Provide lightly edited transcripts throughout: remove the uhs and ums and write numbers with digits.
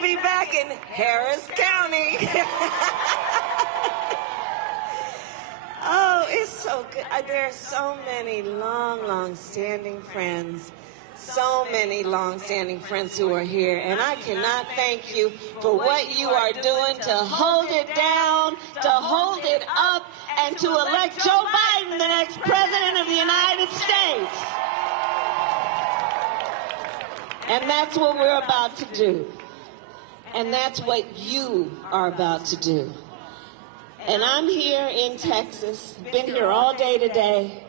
to be back in Harris County. Oh, it's so good. There are so many long-standing friends. So many long-standing friends who are here, and I cannot thank you for what you are doing to hold it down, to hold it up, and to elect Joe Biden the next president of the United States. And that's what we're about to do. And that's what you are about to do. And I'm here in Texas, been here all day today,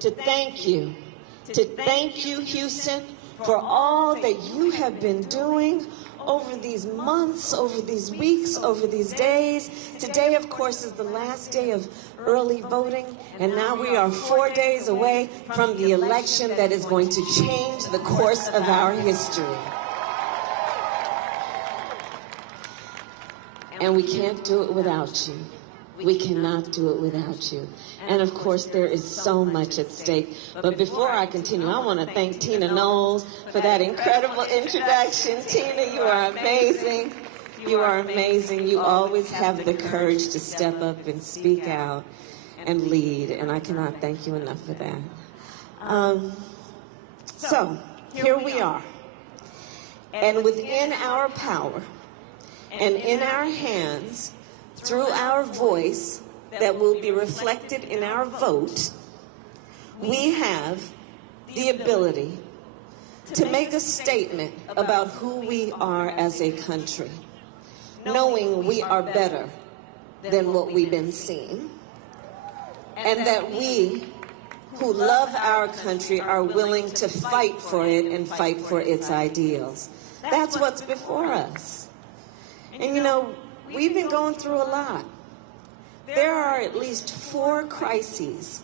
to thank you. To thank you, Houston, for all that you have been doing over these months, over these weeks, over these days. Today, of course, is the last day of early voting, and now we are 4 days away from the election that is going to change the course of our history. And we can't do it without you. We cannot do it without you. And of course, there is so much at stake. But before I continue, I want to thank Tina Knowles for that incredible introduction. Tina, you are amazing. You are amazing. You always have the courage to step up and speak out and lead. And I cannot thank you enough for that. So, here we are. And within our power and in our hands, through our voice that will be reflected in our vote, we have the ability to make a statement about who we are as a country, knowing we are better than what we've been seeing, and that we who love our country are willing to fight for it and fight for its ideals. That's what's before us. And you know, we've been going through a lot. There are at least 4 crises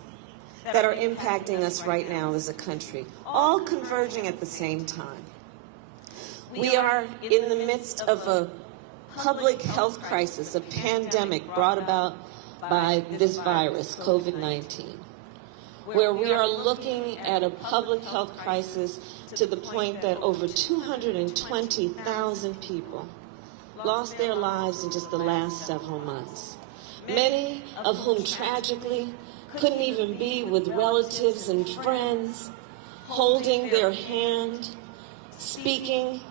that are impacting us right now as a country, all converging at the same time. We are in the midst of a public health crisis, a pandemic brought about by this virus, COVID-19, where we are looking at a public health crisis to the point that over 220,000 people lost their lives in just the last several months. Many of whom tragically couldn't even be with relatives and friends, holding their hand, speaking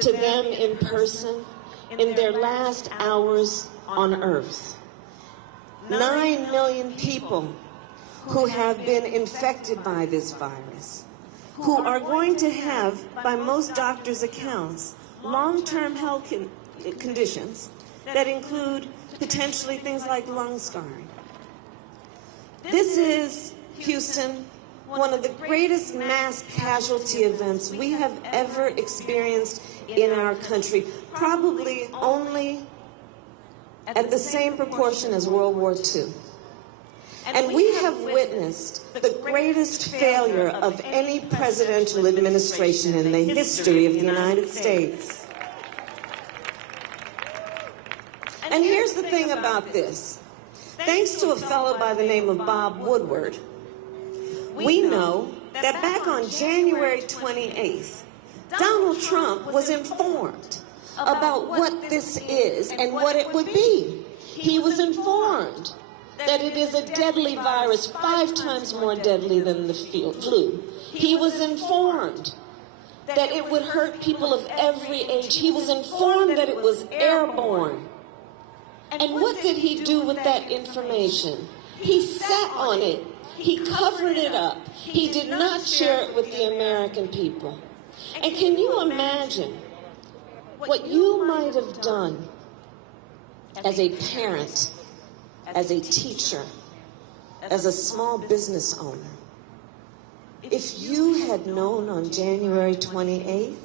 to them in person in their last hours on earth. 9 million people who have been infected by this virus, who are going to have, by most doctors' accounts, long-term health conditions that include potentially things like lung scarring. This is, Houston, one of the greatest mass casualty events we have ever experienced in our country, probably only at the same proportion as World War II. And we have witnessed the greatest failure of any presidential administration in the history of the United States. And here's the thing about this. Thanks to a fellow by the name of Bob Woodward, we know that back on January 28th, Donald Trump was informed about what this is and what it would be. He was informed that it is a deadly virus, 5 times more deadly than the flu. He was informed that it would hurt people of every age. He was informed that it was airborne. And what did he do with that information? He sat on it. He covered it up. He did not share it with the American people. And can you imagine what you might have done as a parent, as a teacher, as a small business owner, if you had known on January 28th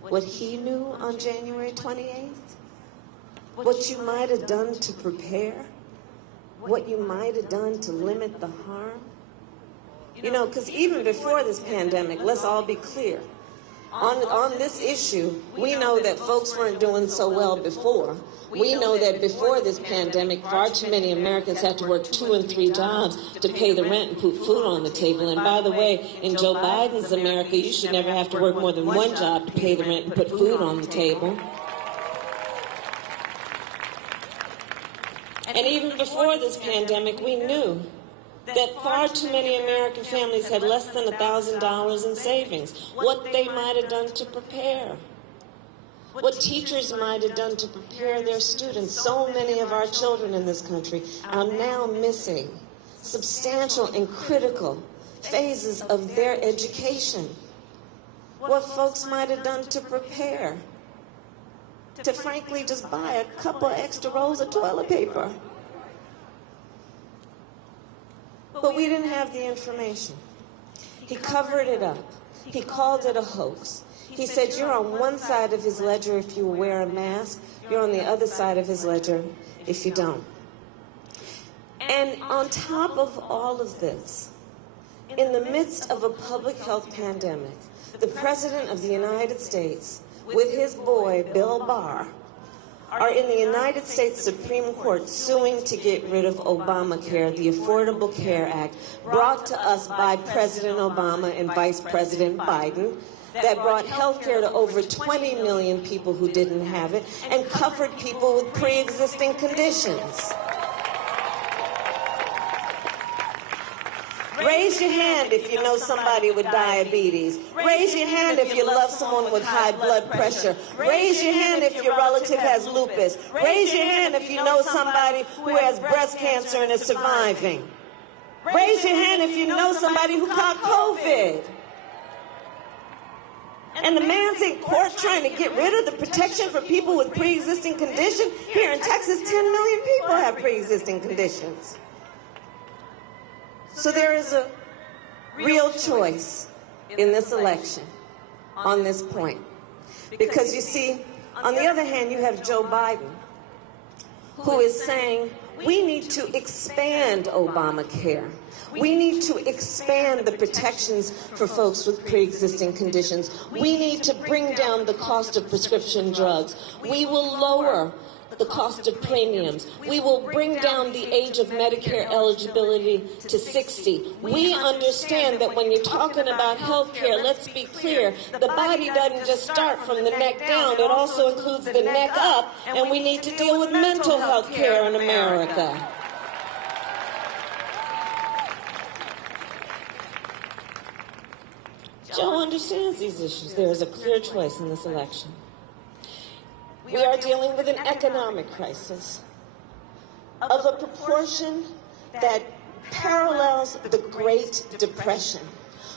what he knew on January 28th? What you might have done to prepare, what you might have done to limit the harm. You know, because even before this pandemic, let's all be clear, on this issue, we know that folks weren't doing so well before. We know that before this pandemic, far too many Americans had to work 2 and 3 jobs to pay the rent and put food on the table. And by the way, in Joe Biden's America, you should never have to work more than 1 job to pay the rent and put food on the table. And even before this pandemic, we knew that far too many American families had less than $1,000 in savings. What they might have done to prepare. What teachers might have done to prepare their students. So many of our children in this country are now missing substantial and critical phases of their education. What folks might have done to prepare, to frankly just buy a couple extra rolls of toilet paper. But we didn't have the information. He covered it up. He called it a hoax. He said you're on one side of his ledger if you wear a mask. You're on the other side of his ledger if you don't. And on top of all of this, in the midst of a public health pandemic, the President of the United States, with his boy, Bill Barr, are in the United States Supreme Court suing to get rid of Obamacare, the Affordable Care Act, brought to us by President Obama and Vice President Biden, that brought health care to over 20 million people who didn't have it and covered people with pre-existing conditions. Raise your hand if you know somebody with diabetes. Raise your hand if you love someone with high blood pressure. Raise your hand if your relative has lupus. Raise your hand if you know somebody who has breast cancer and is surviving. Raise your hand if you know somebody who caught COVID. And the man's in court trying to get rid of the protection for people with pre-existing conditions. Here in Texas, 10 million people have pre-existing conditions. So there is a real choice in this election on this point. Because you see, on the other hand, you have Joe Biden, who is saying, we need to expand Obamacare. We need to expand the protections for folks with pre-existing conditions. We need to bring down the cost of prescription drugs. We will lower the cost of premiums. We will bring down the age of Medicare eligibility to 60. We understand that when you're talking about health care, let's be clear, the body doesn't just start from the neck down. It also includes the neck up, and we need to deal with mental health care in America. Joe understands these issues. There is a clear choice in this election. We are dealing with an economic crisis of a proportion that parallels the Great Depression.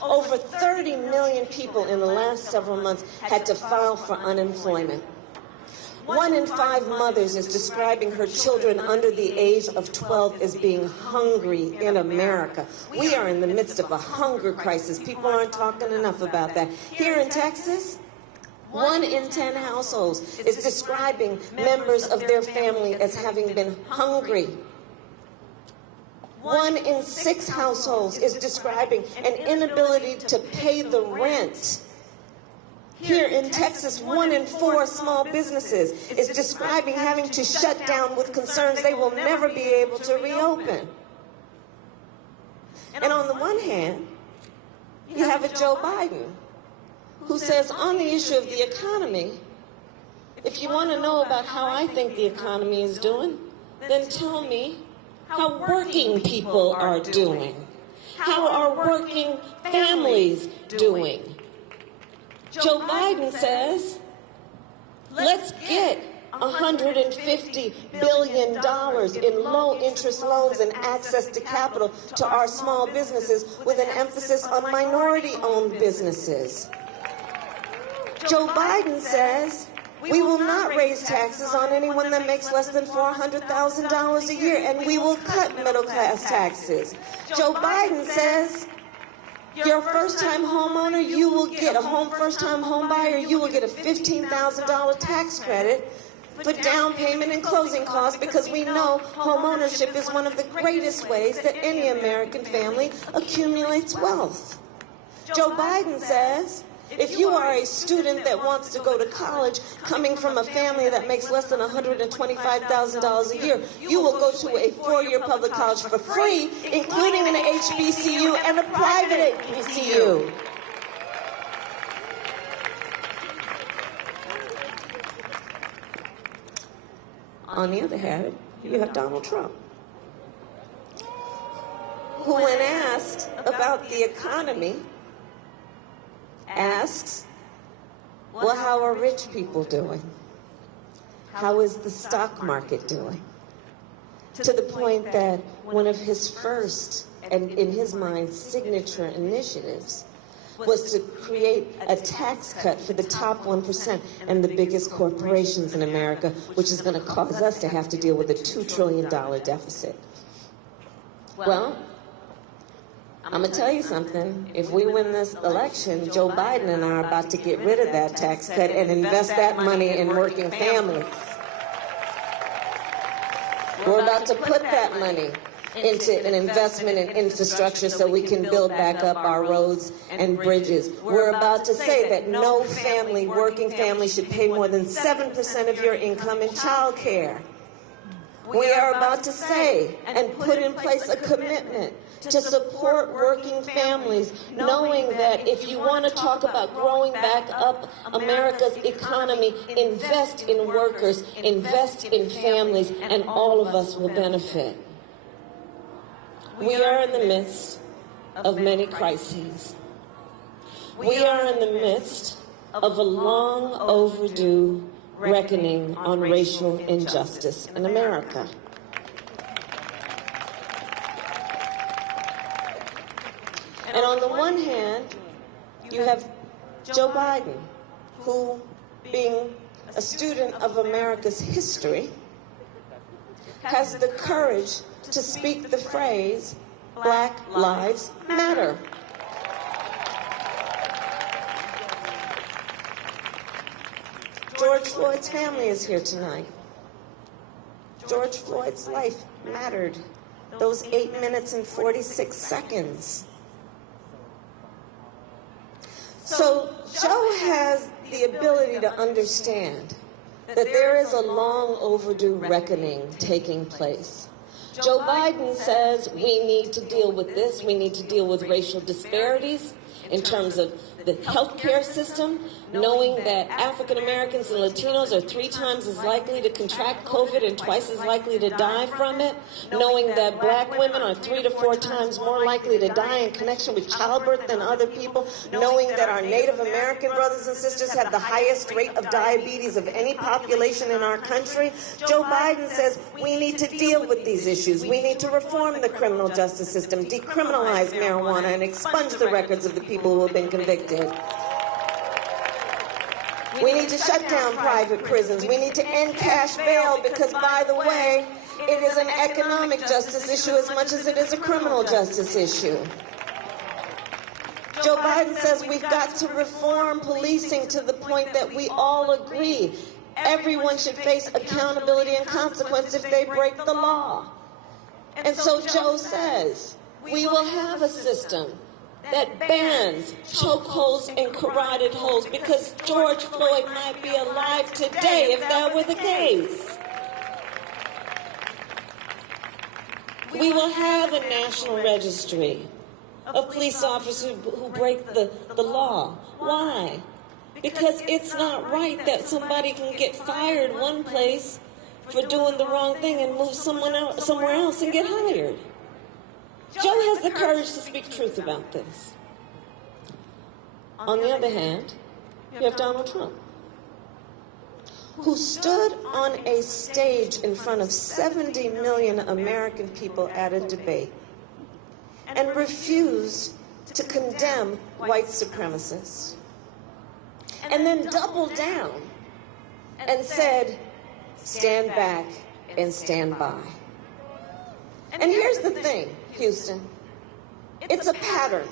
Over 30 million people in the last several months had to file for unemployment. 1 in 5 mothers is describing her children under the age of 12 as being hungry in America. We are in the midst of a hunger crisis. People aren't talking enough about that. Here in Texas, 1 in 10 households is describing members of their family as having been hungry. 1 in 6 households is describing an inability to pay the rent. Here in Texas, 1 in 4 small businesses is describing having to shut down with concerns they will never be able to reopen. And on the one hand, you have a Joe Biden who says on the issue of the economy, if you want to know about how I think the economy is doing, then tell me how working people are doing. How are working families doing? Joe Biden says, let's get $150 billion in low-interest loans and access to capital to our small businesses with an emphasis on minority-owned businesses. Joe Biden says, we will not raise taxes on anyone that makes less than $400,000 a year, and we will cut middle-class taxes. Joe Biden says, you're a first-time homeowner, you will get a first-time home buyer, you will get a $15,000 tax credit for down payment and closing costs, because we know home ownership is one of the greatest ways that any American family accumulates wealth. Joe Biden says, if you are a student that wants to go to college coming from a family that makes less than $125,000 a year, you will go to a 4-year public college for free, including an HBCU and a private HBCU. On the other hand, you have Donald Trump, who, when asked about the economy, asks, well, how are rich people doing? How is the stock market doing? To the point that one of his first, and in his mind, signature initiatives was to create a tax cut for the top 1% and the biggest corporations in America, which is going to cause us to have to deal with a $2 trillion deficit. Well, I'm going to tell you something. If we win this election, Joe Biden and I are about to get rid of that tax cut and invest that money in working families. We're about to put that money into an investment in infrastructure so we can build back up our roads and bridges. We're about to say that no family, working family, should pay more than 7% of your income in child care. We are about to say and put in place a commitment to support working families, knowing that if you want to talk about growing back up America's economy, invest in workers, invest in families, and all of us will benefit. We are in the midst of many crises. We are in the midst of a long overdue reckoning on racial injustice in America. And on the one hand, you have Joe Biden, who, being a student of America's history, has the courage to speak the phrase, Black Lives Matter. George Floyd's family is here tonight. George Floyd's life mattered. Those 8 minutes and 46 seconds. So Joe has the ability to understand that there is a long overdue reckoning taking place. Joe Biden says we need to deal with this. We need to deal with racial disparities in terms of the healthcare system, knowing that African Americans and Latinos are 3 times as likely to contract COVID and twice as likely to die from it, knowing that black women are 3 to 4 times more likely to die in connection with childbirth than other people, knowing that our Native American brothers and sisters have the highest rate of diabetes of any population in our country. Joe Biden says we need to deal with these issues. We need to reform the criminal justice system, decriminalize marijuana, and expunge the records of the people who have been convicted. We need to shut down private prisons. We need to end cash bail because, by the way, it is an economic justice issue as much as it is a criminal justice issue. Joe Biden says we've got to reform policing to the point that we all agree everyone should face accountability and consequence if they break the law. And so Joe says we will have a system that bans chokeholds and carotid holds because George Floyd might be alive today if that were the case. We will have a national registry of police officers who break the law. Why? Because it's not right that somebody can get fired one place for doing the wrong thing and move somewhere else and get hired. Joe has the courage to speak truth about this. On the other hand, you have Donald Trump, who stood on a stage in front of 70 million American people at a debate and refused to condemn white supremacists, and then doubled down and said, stand back and stand by. And here's the thing, Houston. It's a pattern.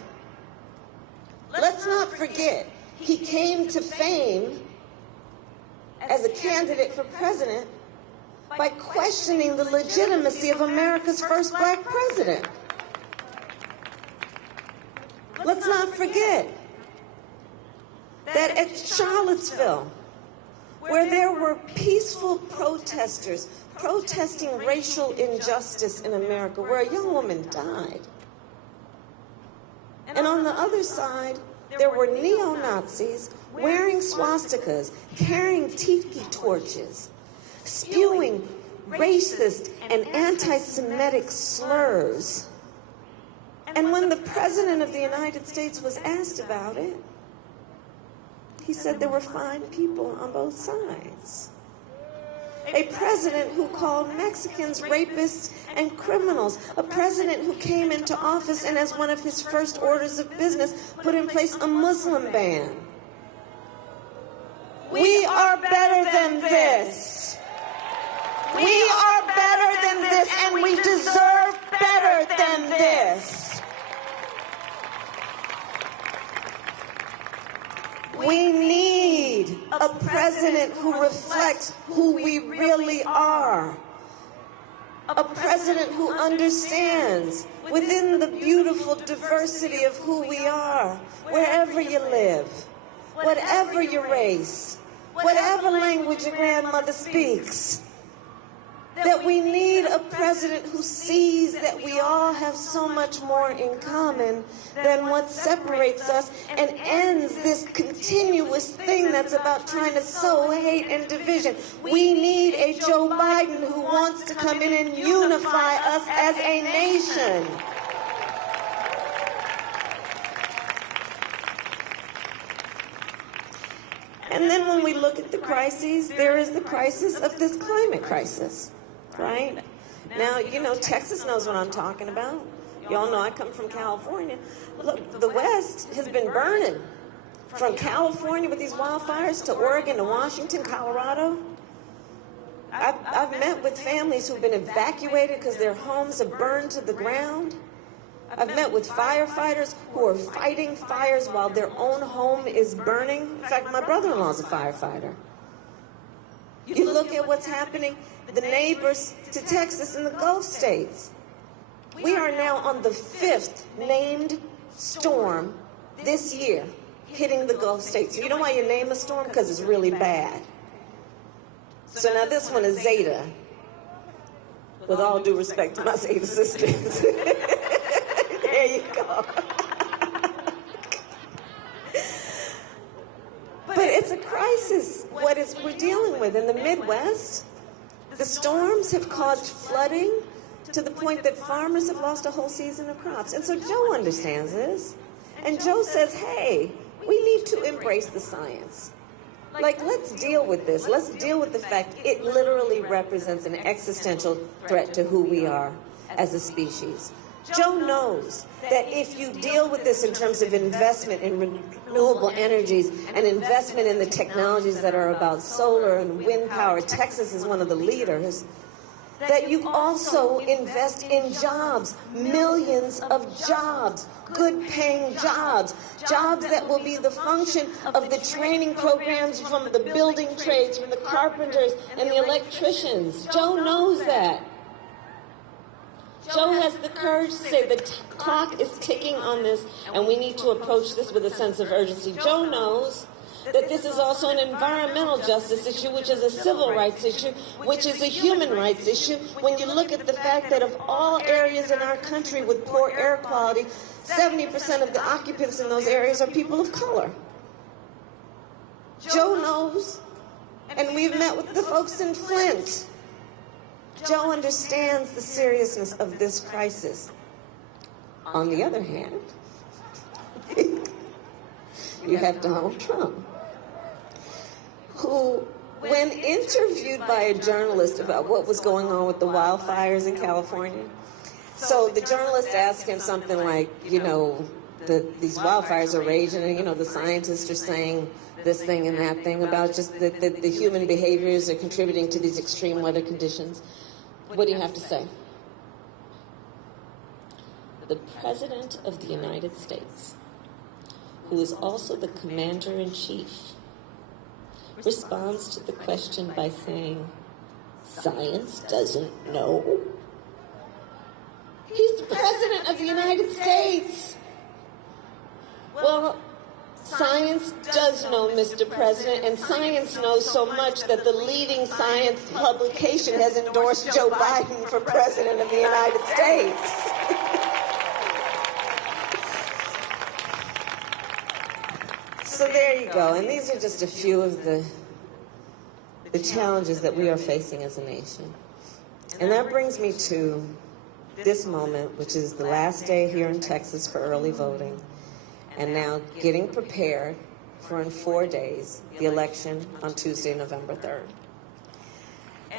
Let's not forget, he came to fame as a candidate for president by questioning the legitimacy of America's first black president. Let's not forget that at Charlottesville, where there were peaceful protesters protesting racial injustice in America, where a young woman died. And on the other side, there were neo-Nazis wearing swastikas, carrying tiki torches, spewing racist and anti-Semitic slurs. And when the President of the United States was asked about it, he said there were fine people on both sides. A president who called Mexicans rapists and criminals. A president who came into office and as one of his first orders of business put in place a Muslim ban. We are better than this. We are better than this, and we deserve better than this. We need a president who reflects who we really are. A president who understands within the beautiful diversity of who we are, wherever you live, whatever your race, whatever language your grandmother speaks, that we need a president who sees that we all have so much more in common than what separates us and ends this continuous thing that's about trying to sow hate and division. We need a Joe Biden who wants to come in and unify us as a nation. And then when we look at the crises, there is the crisis of this climate crisis. Right? Now, you know, Texas knows what I'm talking about. Y'all know I come from California. Look, the West has been burning. From California with these wildfires to Oregon to Washington, Colorado. I've met with families who've been evacuated because their homes have burned to the ground. I've met with firefighters who are fighting fires while their own home is burning. In fact, my brother-in-law is a firefighter. You look at what's happening, the neighbors to Texas and the Gulf states. We are now on the 5th named storm this year hitting the Gulf states. You know why you name a storm? Because it's really bad. So now this one is Zeta. With all due respect to my Zeta sisters. There you go. But it's a crisis, what we're dealing with. In the Midwest, the storms have caused flooding to the point that farmers have lost a whole season of crops. And so Joe understands this. And Joe says, hey, we need to embrace the science. Like, let's deal with this. Let's deal with the fact it literally represents an existential threat to who we are as a species. Joe knows that if you deal with this in terms of investment in renewable energies and investment in the technologies that are about solar and wind power, Texas is one of the leaders, that you also invest in jobs, millions of jobs, good-paying jobs, jobs that will be the function of the training programs from the building trades, from the carpenters and the electricians. Joe knows that. Joe has the courage to say the clock is ticking on this, and we need to approach this with a sense of urgency. Joe knows that this is also an environmental justice issue, which is a civil rights issue, which is a human rights issue. When you look at the fact that of all areas in our country with poor air quality, 70% of the occupants in those areas are people of color. Joe knows, and we've met with the folks in Flint. Joe understands the seriousness of this crisis. On the other hand, you have Donald Trump, who, when interviewed by a journalist about what was going on with the wildfires in California, so the journalist asked him something like, you know, these wildfires are raging, and, you know, the scientists are saying this thing and that thing about just the human behaviors are contributing to these extreme weather conditions. What do you have to say? The President of the United States, who is also the Commander-in-Chief, responds to the question by saying, science doesn't know. He's the President of the United States. Well, science does know, Mr. President, and science knows so much that the leading science publication has endorsed Joe Biden for President of the United States. So there you go, and these are just a few of the challenges that we are facing as a nation. And that brings me to this moment, which is the last day here in Texas for early voting, and now getting prepared for, in 4 days, the election on Tuesday, November 3rd.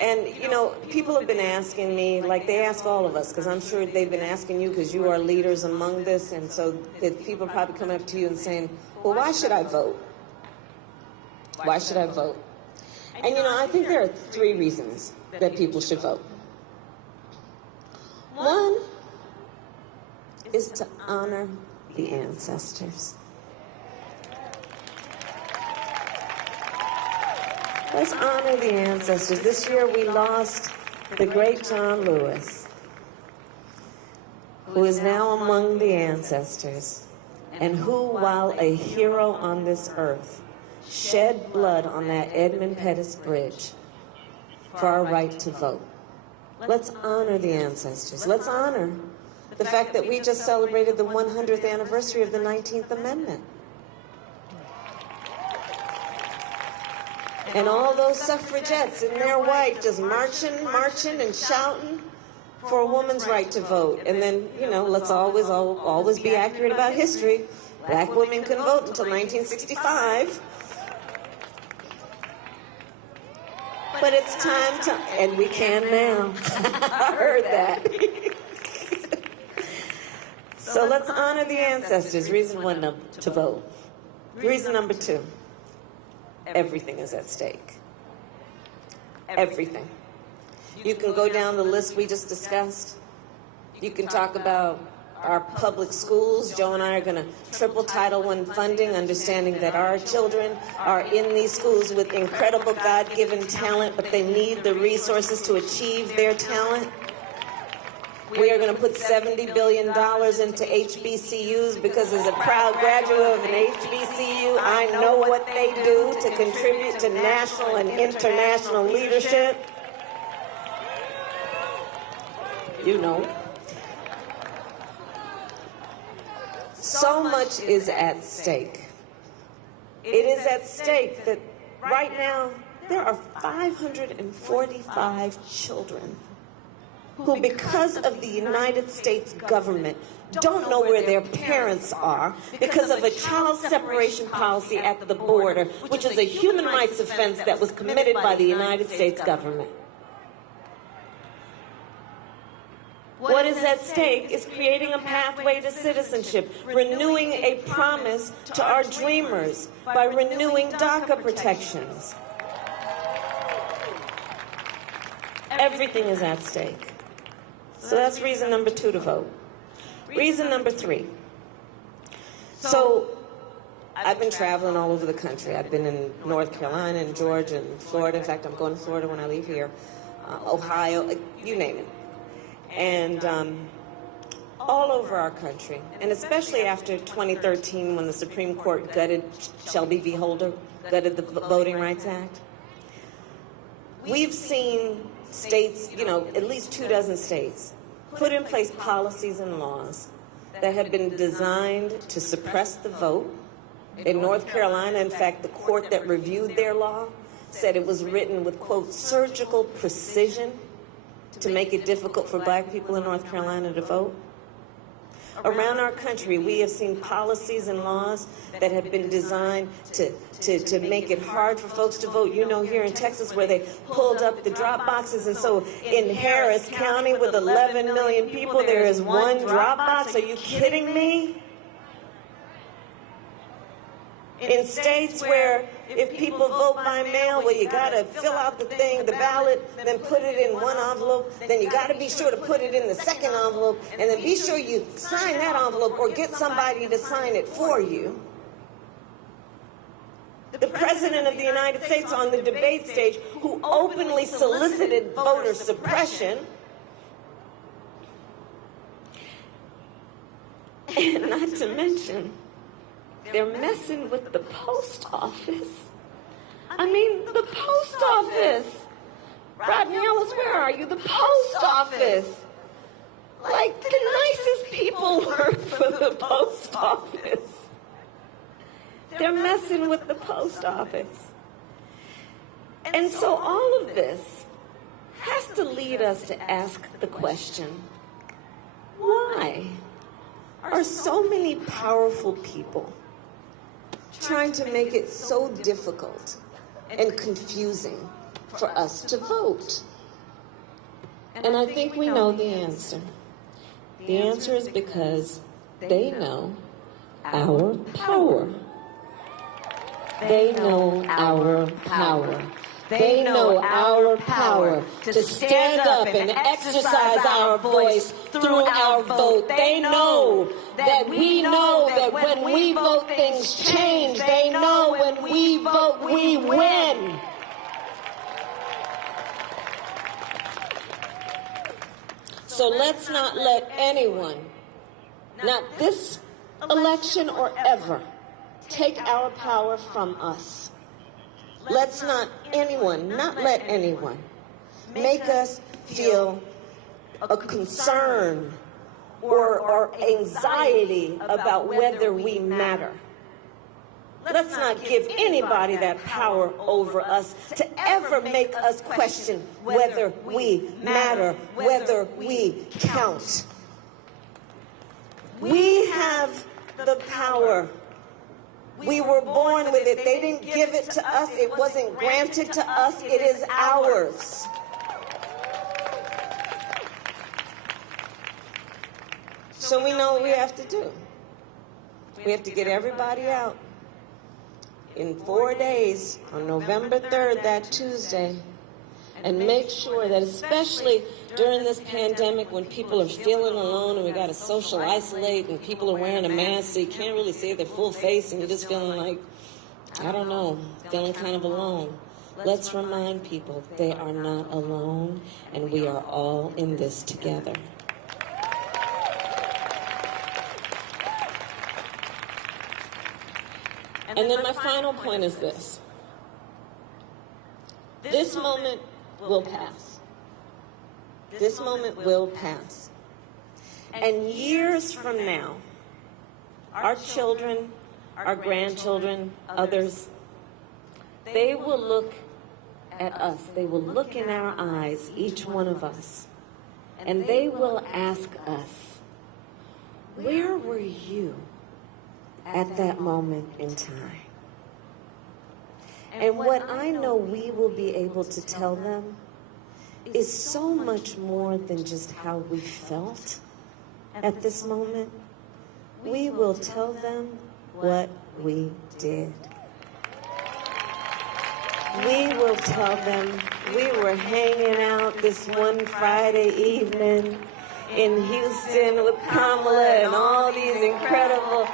And, you know, people have been asking me, like they ask all of us, because I'm sure they've been asking you because you are leaders among this, and so people probably come up to you and saying, well, why should I vote? Why should I vote? And, you know, I think there are 3 reasons that people should vote. One is to honor the ancestors. Let's honor the ancestors. This year we lost the great John Lewis, who is now among the ancestors, and who, while a hero on this earth, shed blood on that Edmund Pettus Bridge for our right to vote. Let's honor the ancestors. Let's honor the fact that we just celebrated the 100th anniversary of the 19th Amendment. And all those suffragettes in their white just marching and shouting for a woman's right to vote. And then, you know, let's always be accurate about history. Black women couldn't vote until 1965. But it's time to, and we can now. I heard that. So let's honor the ancestors. Reason 1 to vote. Reason number 2. Everything is at stake. Everything. You can go down the list we just discussed. You can talk about our public schools. Joe and I are going to triple Title I funding, understanding that our children are in these schools with incredible God-given talent, but they need the resources to achieve their talent. We are going to put $70 billion into HBCUs because as a proud graduate of an HBCU, I know what they do to contribute to national and international leadership. You know. So much is at stake. It is at stake that right now there are 545 children who, because of the United States government, don't know where their parents are because of a child separation policy at the border, which is a human rights offense that was committed by the United States government. What is at stake is creating a pathway to citizenship, renewing a promise to our dreamers by renewing DACA protections. Everything is at stake. So that's reason number 2 to vote. Reason number 3. So I've been traveling all over the country. I've been in North Carolina and Georgia and Florida. In fact, I'm going to Florida when I leave here. Ohio, you name it. And all over our country, and especially after 2013 when the Supreme Court gutted Shelby v. Holder, gutted the Voting Rights Act. We've seen states, you know, at least 24 states, put in place policies and laws that have been designed to suppress the vote. In North Carolina, in fact, the court that reviewed their law said it was written with, quote, surgical precision to make it difficult for black people in North Carolina to vote. Around our country, we have seen policies and laws that have been designed to make it hard for folks to vote. You know, here in Texas where they pulled up the drop boxes, and so in Harris County with 11 million people, there is 1 drop box. Are you kidding me? In states where if people vote by mail, well, you got to fill out the ballot, then put it in 1 envelope, then you got to be sure to put it in the 2nd envelope, and then be sure you sign that envelope or get somebody to sign it for you. The President of the United States on the debate stage, who openly solicited voter suppression, and not to mention, they're messing with the post office. I mean, the post office. Rodney Ellis, where are you? The post office. Like, the nicest people work for the post office. They're messing with the post office. And so all of this has to lead us to ask the question, why are so many powerful people trying to make it so difficult and confusing for us to vote? And I think we know the answer. The answer is because they know our power. They know our power. They know our power to stand up and exercise our voice through our vote. They know that when we vote, things change. They know when we vote, we win. So let's not let anyone, not this election or ever, take our power from us. Let's not let anyone make us feel a concern or anxiety about whether we matter. Let's not give anybody that power over us to ever make us question whether we matter, whether we count. We have the power. We were born with it. They didn't give it to us. It wasn't granted to us. It is ours. So we know what we have to do. We have to get everybody out in 4 days on November 3rd, that Tuesday, and make sure that, especially during this pandemic when people are feeling alone and we got to social isolate and people are wearing a mask so you can't really see their full face and you're just feeling like, I don't know, feeling kind of alone. Let's remind people they are not alone and we are all in this together. And then my final point is this. This moment will pass. This moment will pass. And years from now, our children, our grandchildren, others, they will look at us. They will look in our eyes, each one of us, and they will ask us, where were you at that moment in time? And what I know we will be able to tell them is so much more than just how we felt at this moment. We will tell them what we did. We will tell them we were hanging out this one Friday evening in Houston with Kamala and all these incredible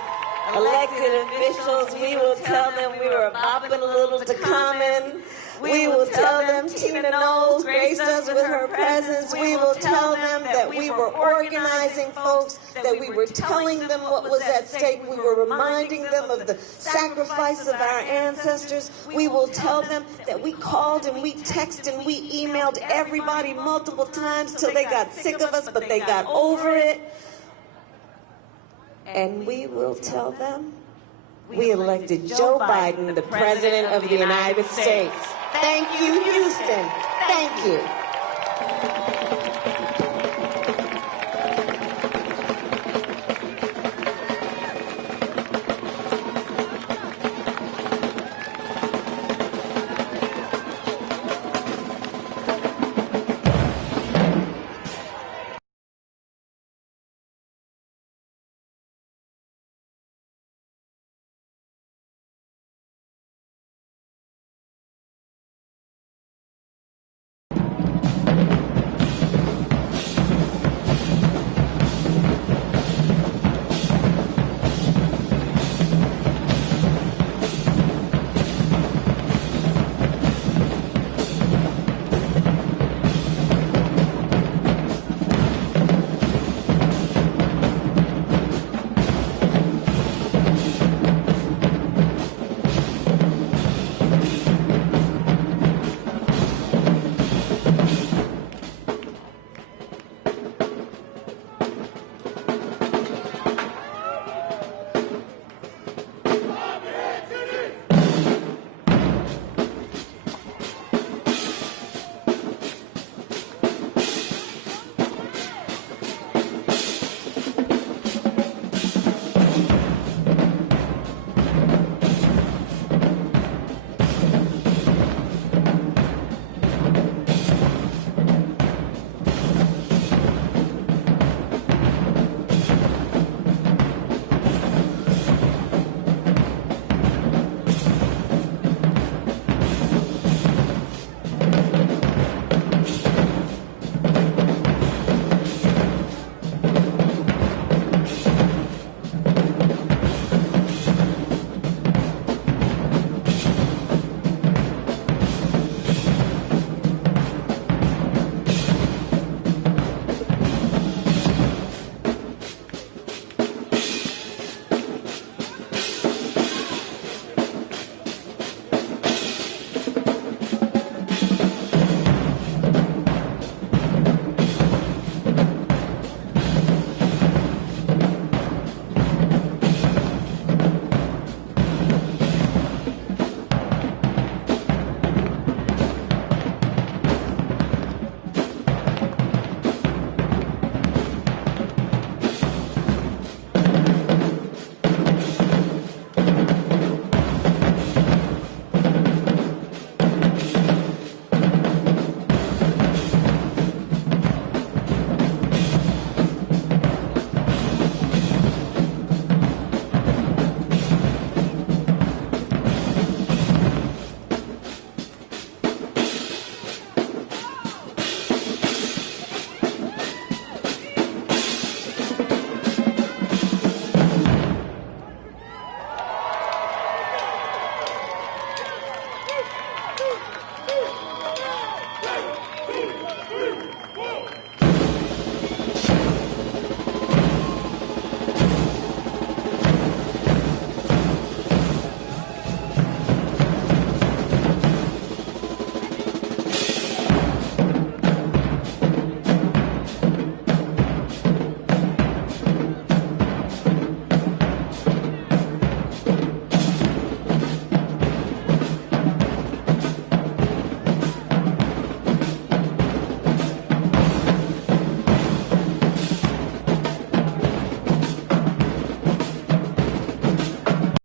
elected officials. We will tell them we were bopping a little to Common. We will tell them Tina Knowles graced us with her presence. We will tell them that we were organizing folks, that we were telling them what was at stake. We were reminding them of the sacrifice of our ancestors. We will tell them that we called and we texted and we emailed everybody multiple times till they got sick of us, but they got over it. And we will tell them we elected Joe Biden, the President of the United States. Thank you, Houston. Thank you.